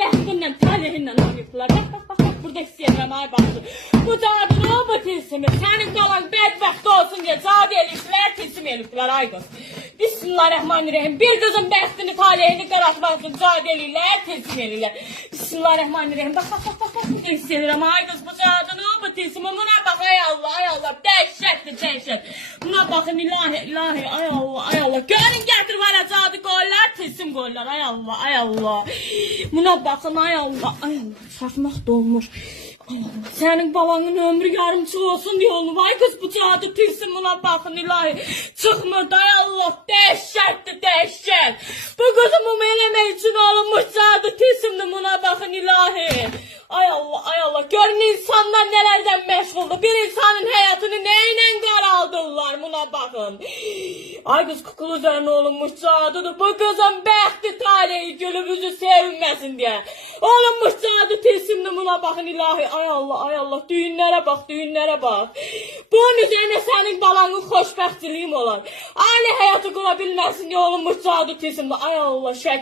bəxtindən, talehindən oynayıblar. Bak, burada istəyirəm, ay baxdı. Bu cadını o bu tilsimi, sənin qalan bədbəxt olsun diye cadı eliflər, tilsim eliflər, ay qız. Bismillahirrahmanirrahim. Bir kızın bəxtini, talehini qaratmaq üçün cadı eliflər, tilsim eliflər. Bismillahirrahmanirrahim. Bak, burada istəyirəm, ay qız, bu cadını o bu tilsimi, buna bax, ay Allah, dəhşətdir, dəhşət. Buna baxın, ilahi, ay Allah. Görün gətir var cadı qoylar, tilsim qoylar, ay Allah. Buna baxın, ay Allah, çarpmaq dolmuş. Senin balanın ömrü yarımçıq olsun diye onu. Vay kız bu cadı tilsim, buna bakın ilahi. Çıkmır, ay Allah, dəhşətdir, dəhşət. Bu kızımı eləmək üçün olunmuş cadı tilsimdir, buna bakın ilahi. Ay Allah, görün insanlar nelerden meşguldu. Bir insanın hayatını neyle qaraldırlar, buna bakın. Ay kız kukul üzerine olunmuş cadıdır. Bu kızın bəxti taleyi gülümüzü sevinmesin diye. Olunmuş cadı tilsimdir, buna bakın ilahi. Ay Allah, düğünlere bak. Bunun üzerine senin balanın xoşbəxtçiliğim olar. Aile hayatı qura bilməsin diye olunmuş cadı tilsimdir. Ay Allah, şək.